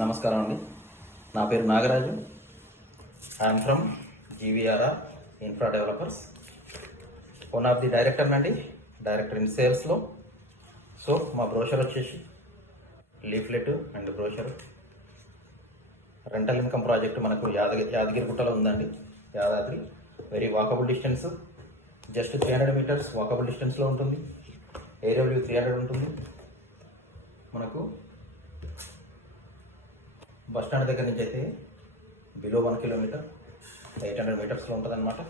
నమస్కారం అండి. నా పేరు Nagaraju. I'm from GVRR infra developers. One of the director అండి, డైరెక్టర్ ఇన్ సేల్స్లో. సో మా బ్రోషర్ వచ్చేసి leaflet and brochure rental income project మనకు యాదగిరిగుట్టలో ఉందండి. Yadadri very walkable distance, just 300 metres walkable డిస్టెన్స్లో ఉంటుంది. ఏరియా వ్యూ 300 ఉంటుంది. మనకు బస్ స్టాండ్ దగ్గర నుంచి అయితే బిలో 1 కిలోమీటర్ 800 మీటర్స్లో ఉంటుంది అన్నమాట.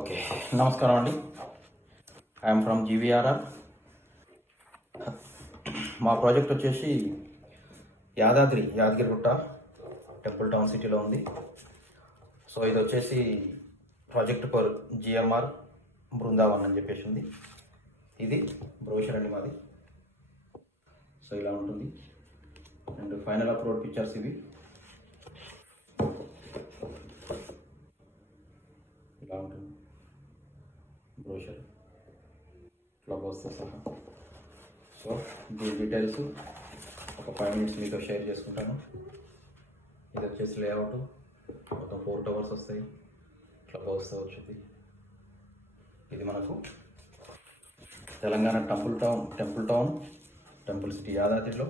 ఓకే, నమస్కారం అండి. I'm from జీవీఆర్ఆర్. మా ప్రాజెక్ట్ వచ్చేసి యాదగిరిగుట్ట టెంపుల్ టౌన్ సిటీలో ఉంది. సో ఇది వచ్చేసి ప్రాజెక్ట్ పర్ జిఎంఆర్ బృందావన్ అని చెప్పేసి ఉంది. ఇది బ్రోషర్ అండి మాది. సో ఇలా ఉంటుంది. అండ్ ఫైనల్ అప్లోడ్ పిక్చర్స్ ఇవి. ఇలా ఉంటుంది బ్రోషర్ లోగోస్తో సహా. సో దీని డీటెయిల్స్ ఒక 5 మినిట్స్ మీతో షేర్ చేసుకుంటాను. ఇది వచ్చేసి లేఅవుట్ మొత్తం 4 టవర్స్ వస్తాయి. లోగోస్తో వచ్చింది. ఇది మనకు తెలంగాణ టెంపుల్ సిటీ యాదాద్రిలో.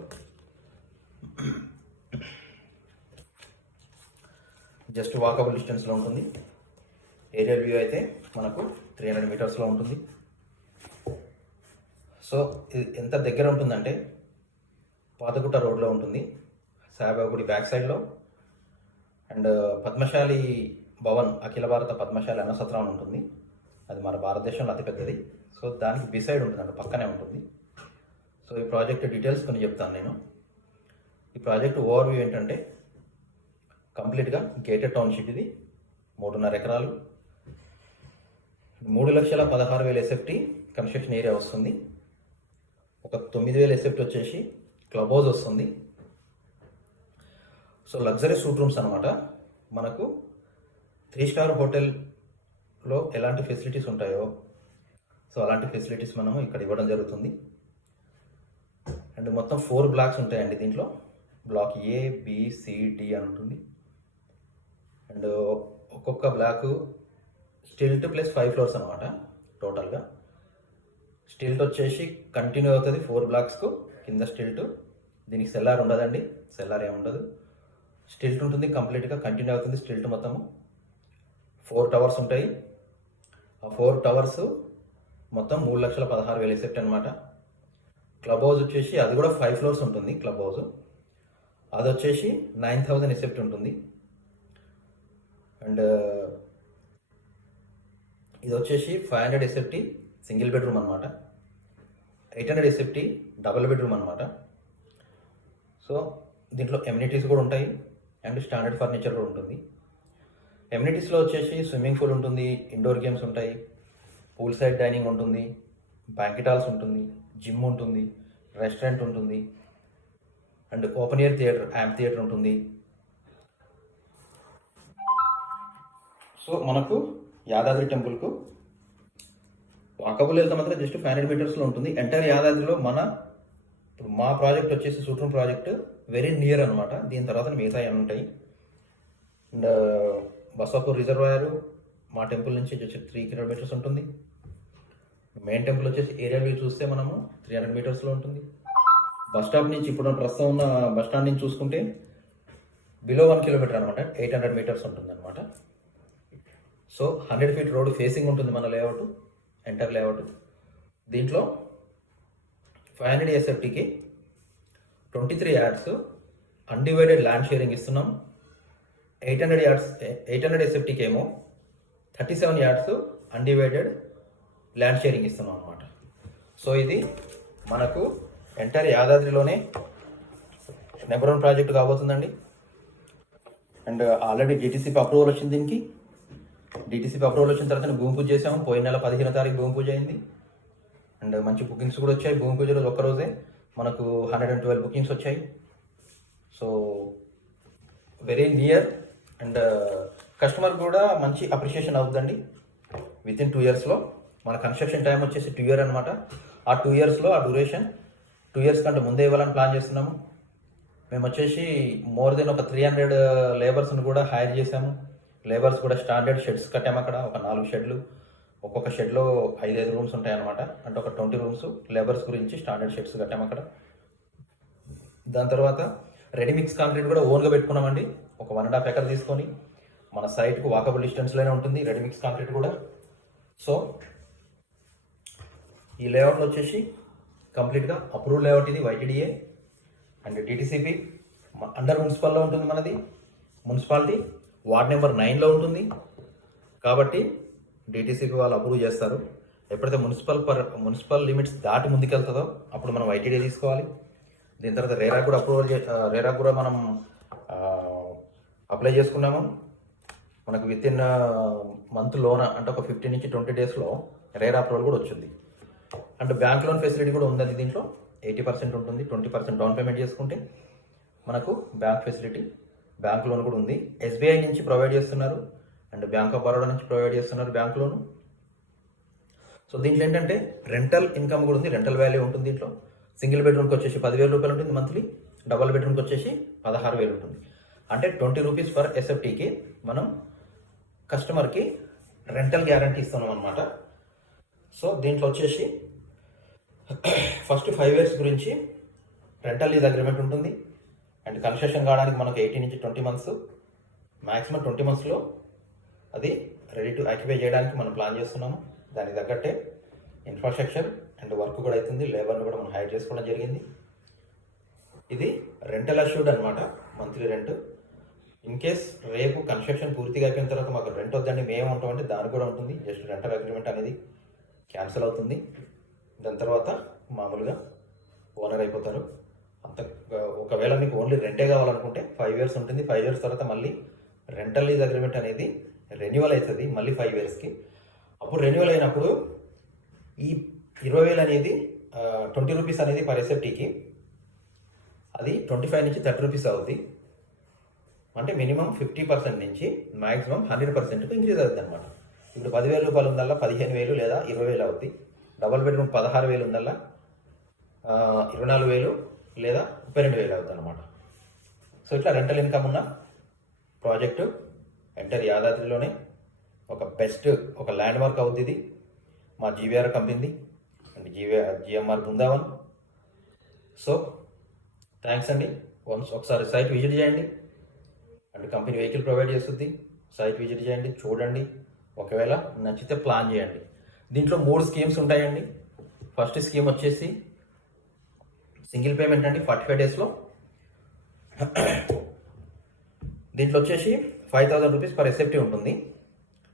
జస్ట్ వాకబుల్ డిస్టెన్స్లో ఉంటుంది. ఏరియల్ వ్యూ అయితే మనకు 300 మీటర్స్లో ఉంటుంది. సో ఇది ఎంత దగ్గర ఉంటుందంటే పాతగుట్ట రోడ్లో ఉంటుంది, సాయిబాబా గుడి బ్యాక్ సైడ్లో. అండ్ పద్మశాలి భవన్, అఖిల భారత పద్మశాలి అన్నసత్రం ఉంటుంది. అది మన భారతదేశంలో అతిపెద్దది. సో దానికి బిసైడ్ ఉంటుందంట, పక్కనే ఉంటుంది. సో ఈ ప్రాజెక్ట్ డీటెయిల్స్ కొన్ని చెప్తాను నేను. ఈ ప్రాజెక్ట్ ఓవర్వ్యూ ఏంటంటే కంప్లీట్గా గేటెడ్ టౌన్షిప్. ఇది 3.5 ఎకరాలు, 3,16,000 ఎస్ఎఫ్టీ కన్స్ట్రక్షన్ ఏరియా వస్తుంది. ఒక 9,000 ఎస్ఎఫ్టీ వచ్చేసి క్లబ్ హౌస్ వస్తుంది. సో లగ్జరీ సూట్ రూమ్స్ అనమాట. మనకు 3 స్టార్ హోటల్లో ఎలాంటి ఫెసిలిటీస్ ఉంటాయో సో అలాంటి ఫెసిలిటీస్ మనము ఇక్కడ ఇవ్వడం జరుగుతుంది. అండ్ మొత్తం 4 బ్లాక్స్ ఉంటాయండి దీంట్లో. బ్లాక్ ఏ, బి, సి, డి అని ఉంటుంది. అండ్ ఒక్కొక్క బ్లాక్ స్టిల్ట్ ప్లస్ 5 ఫ్లోర్స్ అనమాట. టోటల్గా స్టిల్ట్ వచ్చేసి కంటిన్యూ అవుతుంది 4 బ్లాక్స్కు. కింద స్టిల్ట్, దీనికి సెల్లార్ ఉండదండి, సెల్లార్ ఏముండదు. స్టిల్ట్ ఉంటుంది, కంప్లీట్గా కంటిన్యూ అవుతుంది స్టిల్ట్ మొత్తము. 4 టవర్స్ ఉంటాయి. ఆ 4 టవర్స్ మొత్తం 3,16,000 ఎసెప్ట్ అనమాట. క్లబ్ హౌస్ వచ్చేసి అది కూడా 5 ఫ్లోర్స్ ఉంటుంది. క్లబ్ హౌస్ అది వచ్చేసి 9,000 ఎసెప్ట్ ఉంటుంది. అండ్ ఇది వచ్చేసి 500 ఎసెప్టీ సింగిల్ బెడ్రూమ్ అనమాట. 800 ఎసెప్టీ డబుల్ బెడ్రూమ్ అనమాట. సో దీంట్లో ఎమ్యూనిటీస్ కూడా ఉంటాయి అండ్ స్టాండర్డ్ ఫర్నిచర్ కూడా ఉంటుంది. ఎమ్యూనిటీస్లో వచ్చేసి స్విమ్మింగ్ పూల్ ఉంటుంది, ఇండోర్ గేమ్స్ ఉంటాయి, పూల్ సైడ్ డైనింగ్ ఉంటుంది, బ్యాంకెట్ హాల్స్ ఉంటుంది, జిమ్ ఉంటుంది, రెస్టారెంట్ ఉంటుంది, and open air theatre, amp theatre ఉంటుంది. సో మనకు యాదాద్రి టెంపుల్కు వాకబుల్ వెళ్తే మాత్రం జస్ట్ 500 మీటర్స్లో ఉంటుంది. ఎంటైర్ యాదాద్రిలో ఇప్పుడు మా ప్రాజెక్ట్ వచ్చేసి సూట్రూమ్ ప్రాజెక్ట్ వెరీ నియర్ అనమాట. దీని తర్వాత మిగతా ఏమి ఉంటాయి. అండ్ బసాపూర్ రిజర్వాయర్ మా టెంపుల్ నుంచి వచ్చి 3 కిలోమీటర్స్ ఉంటుంది. మెయిన్ టెంపుల్ వచ్చేసి ఏరియా వ్యూ చూస్తే మనము 300 మీటర్స్లో ఉంటుంది. బస్ స్టాప్ నుంచి ఇప్పుడు ప్రస్తుతం ఉన్న బస్ స్టాండ్ నుంచి చూసుకుంటే బిలో 1 కిలోమీటర్ అనమాట, 800 మీటర్స్ ఉంటుంది అనమాట. సో 100 ఫీట్ రోడ్ ఫేసింగ్ ఉంటుంది మన లేఅవుట్, ఎంటర్ లేఅవుట్. దీంట్లో 500 ఎస్ఎఫ్టీకి 23 యార్డ్స్ అన్డివైడెడ్ ల్యాండ్ షేరింగ్ ఇస్తున్నాం. 800 ఎస్ఎఫ్టీకి ఏమో 37 యార్డ్స్ అన్డివైడెడ్ ల్యాండ్ షేరింగ్ ఇస్తున్నాం అనమాట. సో ఇది మనకు ఎంటైర్ యాదాద్రిలోనే నెంబర్ 1 ప్రాజెక్ట్ కాబోతుందండి. అండ్ ఆల్రెడీ డిటిసిపి అప్రూవల్ వచ్చింది. దీనికి డిటిసిపి అప్రూవల్ వచ్చిన తర్వాత భూమి పూజ చేసాము. పోయిన నెల 15వ తారీఖు భూమి పూజ అయింది. అండ్ మంచి బుకింగ్స్ కూడా వచ్చాయి. భూమి పూజ రోజు ఒక్కరోజే మనకు 112 బుకింగ్స్ వచ్చాయి. So very near. And customer కూడా మంచి అప్రిషియేషన్ అవుతుందండి. విత్ ఇన్ 2 ఇయర్స్లో మన కన్స్ట్రక్షన్ టైం వచ్చేసి 2 ఇయర్ అనమాట. ఆ 2 ఇయర్స్లో ఆ డ్యూరేషన్ 2 ఇయర్స్ కంటే ముందే ఇవ్వాలని ప్లాన్ చేస్తున్నాము. మేము వచ్చేసి మోర్ దెన్ ఒక 300 లేబర్స్ని కూడా హైర్ చేసాము. లేబర్స్ కూడా స్టాండర్డ్ షెడ్స్ కట్టాము. అక్కడ ఒక 4 షెడ్లు, ఒక్కొక్క షెడ్లో 5 రూమ్స్ ఉంటాయి అన్నమాట. అంటే ఒక 20 రూమ్స్ లేబర్స్ గురించి స్టాండర్డ్ షెడ్స్ కట్టాము అక్కడ. దాని తర్వాత రెడీమిక్స్ కాంక్రీట్ కూడా ఓన్గా పెట్టుకున్నామండి. ఒక 1.5 ఎకర్ తీసుకొని మన సైట్కు వాకబుల్ డిస్టెన్స్లోనే ఉంటుంది రెడీమిక్స్ కాంక్రీట్ కూడా. సో ఈ లేఅవుట్లో వచ్చేసి కంప్లీట్గా అప్రూవ్డ్ లేఅవుట్ ఇది, YTDA అండ్ DTCP అండర్ మున్సిపల్లో ఉంటుంది. మనది మున్సిపాలిటీ వార్డ్ నెంబర్ 9లో ఉంటుంది కాబట్టి DTCP వాళ్ళు అప్రూవ్ చేస్తారు. ఎప్పుడైతే మున్సిపల్ లిమిట్స్ దాటి ముందుకెళ్తుందో అప్పుడు మనం YTDA తీసుకోవాలి. దీని తర్వాత రేరా కూడా మనం అప్లై చేసుకున్నాము. మనకు విత్ ఇన్ మంత్ లోన అంటే ఒక 15 నుంచి 20 డేస్లో రేరా అప్రూవల్ కూడా వచ్చింది. అంటే బ్యాంక్ లోన్ ఫెసిలిటీ కూడా ఉందండి. దీంట్లో 80% ఉంటుంది. 20% డౌన్ పేమెంట్ చేసుకుంటే మనకు బ్యాంక్ లోన్ కూడా ఉంది. SBI నుంచి ప్రొవైడ్ చేస్తున్నారు అండ్ బ్యాంక్ ఆఫ్ బరోడా నుంచి ప్రొవైడ్ చేస్తున్నారు బ్యాంక్ లోను. సో దీంట్లో ఏంటంటే రెంటల్ ఇన్కమ్ కూడా ఉంది, రెంటల్ వాల్యూ ఉంటుంది. దీంట్లో సింగిల్ బెడ్రూమ్కి వచ్చేసి 10,000 రూపాయలు ఉంటుంది మంత్లీ, డబల్ బెడ్రూమ్కి వచ్చేసి 16,000 ఉంటుంది. అంటే 20 రూపీస్ పర్ SFTకి మనం కస్టమర్కి రెంటల్ గ్యారంటీ ఇస్తున్నాం అనమాట. సో దీంట్లో వచ్చేసి ఫస్ట్ 5 ఇయర్స్ గురించి రెంటల్ లీజ్ అగ్రిమెంట్ ఉంటుంది అండ్ కన్స్ట్రక్షన్ కావడానికి మనకు 18 నుంచి 20 మంత్స్, మ్యాక్సిమం 20 మంత్స్లో అది రెడీ టు ఆక్యుపై చేయడానికి మనం ప్లాన్ చేస్తున్నాము. దానికి తగ్గట్టే ఇన్ఫ్రాస్ట్రక్చర్ అండ్ వర్క్ కూడా అవుతుంది. లేబర్ని కూడా మనం హైర్ చేసుకోవడం జరిగింది. ఇది రెంటల్ అష్యూర్డ్ అనమాట, మంత్లీ రెంట్. ఇన్ కేస్ రేపు కన్స్ట్రక్షన్ పూర్తిగా అయిపోయిన తర్వాత మాకు రెంట్ వద్దండి మేము ఉంటామంటే దానికి కూడా ఉంటుంది. జస్ట్ రెంటల్ అగ్రిమెంట్ అనేది క్యాన్సిల్ అవుతుంది. దాని తర్వాత మామూలుగా ఓనర్ అయిపోతారు. ఒకవేళ మీకు ఓన్లీ రెంటే కావాలనుకుంటే 5 ఇయర్స్ ఉంటుంది. 5 ఇయర్స్ తర్వాత మళ్ళీ రెంటల్ లీజ్ అగ్రిమెంట్ అనేది రెన్యువల్ అవుతుంది మళ్ళీ 5 ఇయర్స్కి. అప్పుడు రెన్యువల్ అయినప్పుడు ఈ 20,000 అనేది 20 రూపీస్ అనేది పర్ SFTకి అది 25 నుంచి 30 రూపీస్ అవుతుంది. అంటే మినిమం 50% నుంచి మ్యాక్సిమం 100% ఇంక్రీజ్ అవుతుంది అనమాట. ఇప్పుడు 10,000 రూపాయలు ఉందల్లా 15,000 లేదా 20,000 అవుతుంది. డబల్ బెడ్రూమ్ 16,000 ఉందల్లా 24,000 లేదా 32,000 అవుతుంది అనమాట. సో ఇట్లా రెంటల్ ఇన్కమ్ ఉన్న ప్రాజెక్టు ఎంటర్ యాదాద్రిలోనే ఒక ల్యాండ్ మార్క్ అవుతుంది. ఇది మా GVR కంపెనీది and GMR Brindavan. So thanks అండి. ఒకసారి సైట్ విజిట్ చేయండి అండ్ కంపెనీ వెహికల్ ప్రొవైడ్ చేస్తుంది. సైట్ విజిట్ చేయండి, చూడండి, ఒకవేళ నచ్చితే ప్లాన్ చేయండి. దీంట్లో 3 స్కీమ్స్ ఉంటాయండి. ఫస్ట్ స్కీమ్ వచ్చేసి సింగిల్ పేమెంట్ అండి 45 డేస్లో. దీంట్లో వచ్చేసి 5,000 రూపీస్ పర్ SFT ఉంటుంది.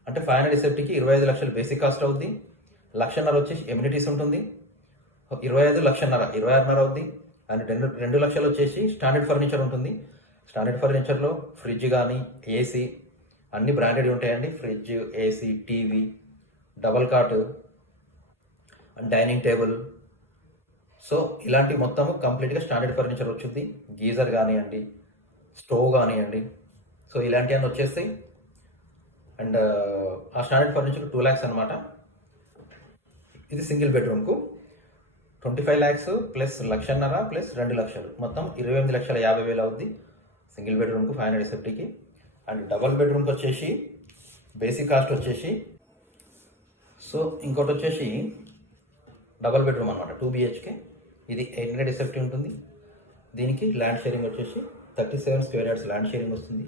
అంటే 500 SFTకి 25 లక్షలు బేసిక్ కాస్ట్ అవుద్ది. 1,50,000 వచ్చేసి ఎమ్యూనిటీస్ ఉంటుంది. 25 1,50,000 26,500 అవుద్ది. అండ్ 2 లక్షలు వచ్చేసి స్టాండర్డ్ ఫర్నిచర్ ఉంటుంది. స్టాండర్డ్ ఫర్నిచర్లో ఫ్రిడ్జ్ కానీ AC అన్ని బ్రాండెడ్ ఉంటాయండి. Fridge, AC, TV, double cot and dining table. So ఇలాంటి మొత్తము కంప్లీట్గా స్టాండర్డ్ ఫర్నిచర్ వచ్చింది. గీజర్ కానివ్వండి, స్టవ్ కానివ్వండి, సో ఇలాంటివన్నీ వచ్చేస్తాయి. అండ్ ఆ స్టాండర్డ్ ఫర్నిచర్ 2 lakhs అనమాట. ఇది సింగిల్ బెడ్రూమ్కు 25 lakhs ప్లస్ 1,50,000 ప్లస్ 2 లక్షలు మొత్తం 28,50,000 అవుద్ది సింగిల్ బెడ్రూమ్కు 500 SFTకి. అండ్ డబల్ బెడ్రూమ్కి వచ్చేసి బేసిక్ కాస్ట్ వచ్చేసి, సో ఇంకోటి వచ్చేసి డబల్ బెడ్రూమ్ అనమాట 2 BHK. ఇది 800 SFT ఉంటుంది. దీనికి ల్యాండ్ షేరింగ్ వచ్చేసి 37 square yards ల్యాండ్ షేరింగ్ వస్తుంది.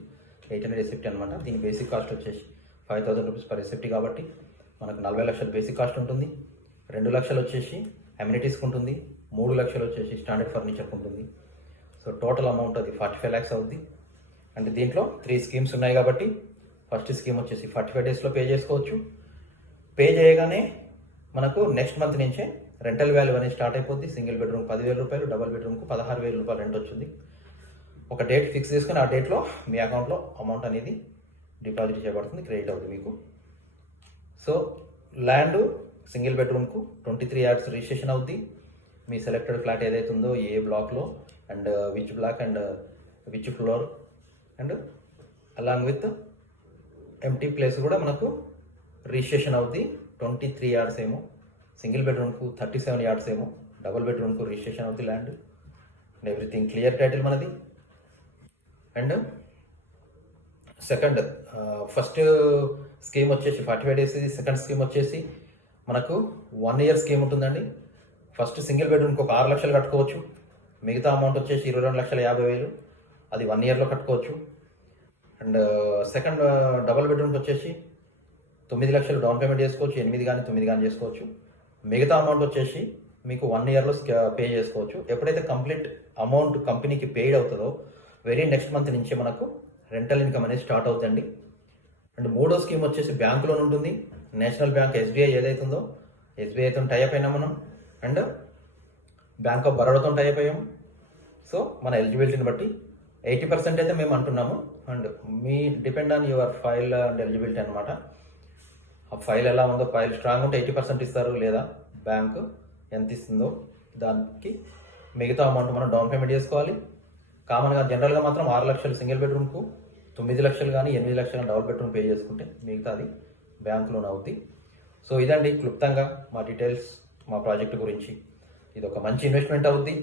800 SFT అనమాట. దీని బేసిక్ కాస్ట్ వచ్చేసి 5,000 రూపీస్ పర్ SFT కాబట్టి మనకు 40 లక్షలు బేసిక్ కాస్ట్ ఉంటుంది. 2 లక్షలు వచ్చేసి అమ్యూనిటీస్కి ఉంటుంది. 3 లక్షలు వచ్చేసి స్టాండర్డ్ ఫర్నిచర్కి ఉంటుంది. సో టోటల్ అమౌంట్ అది 45 lakhs అవుద్ది. అంటే దీంట్లో 3 స్కీమ్స్ ఉన్నాయి కాబట్టి ఫస్ట్ స్కీమ్ వచ్చేసి 45 డేస్లో పే చేసుకోవచ్చు. పే చేయగానే మనకు నెక్స్ట్ మంత్ నుంచే రెంటల్ వాల్యూ అనేది స్టార్ట్ అయిపోద్ది. సింగిల్ బెడ్రూమ్ 10,000 రూపాయలు, డబల్ బెడ్రూమ్కు 16,000 రూపాయలు రెంట్ వచ్చింది. ఒక డేట్ ఫిక్స్ చేసుకుని ఆ డేట్లో మీ అకౌంట్లో అమౌంట్ అనేది డిపాజిట్ చేయబడుతుంది, క్రెడిట్ అవుతుంది మీకు. సో ల్యాండ్ సింగిల్ బెడ్రూమ్కు 23 yards రిజిస్ట్రేషన్ అవుద్ది. మీ సెలెక్టెడ్ ఫ్లాట్ ఏదైతే ఉందో ఏ బ్లాక్లో and which block and which floor and along with empty place కూడా మనకు రిజిస్ట్రేషన్ అవుద్ది. 23 yards ఏమో సింగిల్ బెడ్రూమ్కు, 37 yards ఏమో డబుల్ బెడ్రూమ్కు రిజిస్ట్రేషన్ అవుతుంది land and everything clear title మనది. అండ్ సెకండ్ ఫస్ట్ స్కీమ్ వచ్చేసి 45 days, సెకండ్ స్కీమ్ వచ్చేసి మనకు 1 year స్కీమ్ ఉంటుందండి. ఫస్ట్ సింగిల్ బెడ్రూమ్కి ఒక 6 లక్షలు కట్టుకోవచ్చు, మిగతా అమౌంట్ వచ్చేసి 22,50,000 అది 1 yearలో కట్టుకోవచ్చు. అండ్ సెకండ్ డబుల్ బెడ్రూమ్కి వచ్చేసి 9 లక్షలు డౌన్ పేమెంట్ చేసుకోవచ్చు, 8 కానీ 9 కానీ చేసుకోవచ్చు. మిగతా అమౌంట్ వచ్చేసి మీకు 1 yearలో పే చేసుకోవచ్చు. ఎప్పుడైతే కంప్లీట్ అమౌంట్ కంపెనీకి పెయిడ్ అవుతుందో వెరీ నెక్స్ట్ మంత్ నుంచి మనకు రెంటల్ ఇన్కమ్ అనేది స్టార్ట్ అవుతుంది. అండ్ మూడో స్కీమ్ వచ్చేసి బ్యాంక్ లోన్ ఉంటుంది. నేషనల్ బ్యాంక్ ఎస్బీఐ ఏదైతుందో ఎస్బీఐతో టైప్ అయినా మనం, అండ్ బ్యాంక్ ఆఫ్ బరోడాతో టైప్ అయ్యాం. సో మన ఎలిజిబిలిటీని బట్టి 80% అయితే మేము అంటున్నాము. And me depend on your file and eligibility అనమాట. ఆ ఫైల్ ఎలా ఉందో, ఫైల్ స్ట్రాంగ్ ఉంటే 80% ఇస్తారు, లేదా బ్యాంక్ ఎంత ఇస్తుందో దానికి మిగతా అమౌంట్ మనం డౌన్ పేమెంట్ చేసుకోవాలి. కామన్గా జనరల్గా మాత్రం 6 లక్షలు సింగిల్ బెడ్రూమ్కు, 9 లక్షలు కానీ 8 లక్షలు డబుల్ బెడ్రూమ్ పే చేసుకుంటే మిగతాది బ్యాంక్ లోన్ అవుద్ది. సో ఇదండి క్లుప్తంగా మా డీటెయిల్స్ మా ప్రాజెక్ట్ గురించి. ఇది ఒక మంచి ఇన్వెస్ట్మెంట్ అవుద్ది.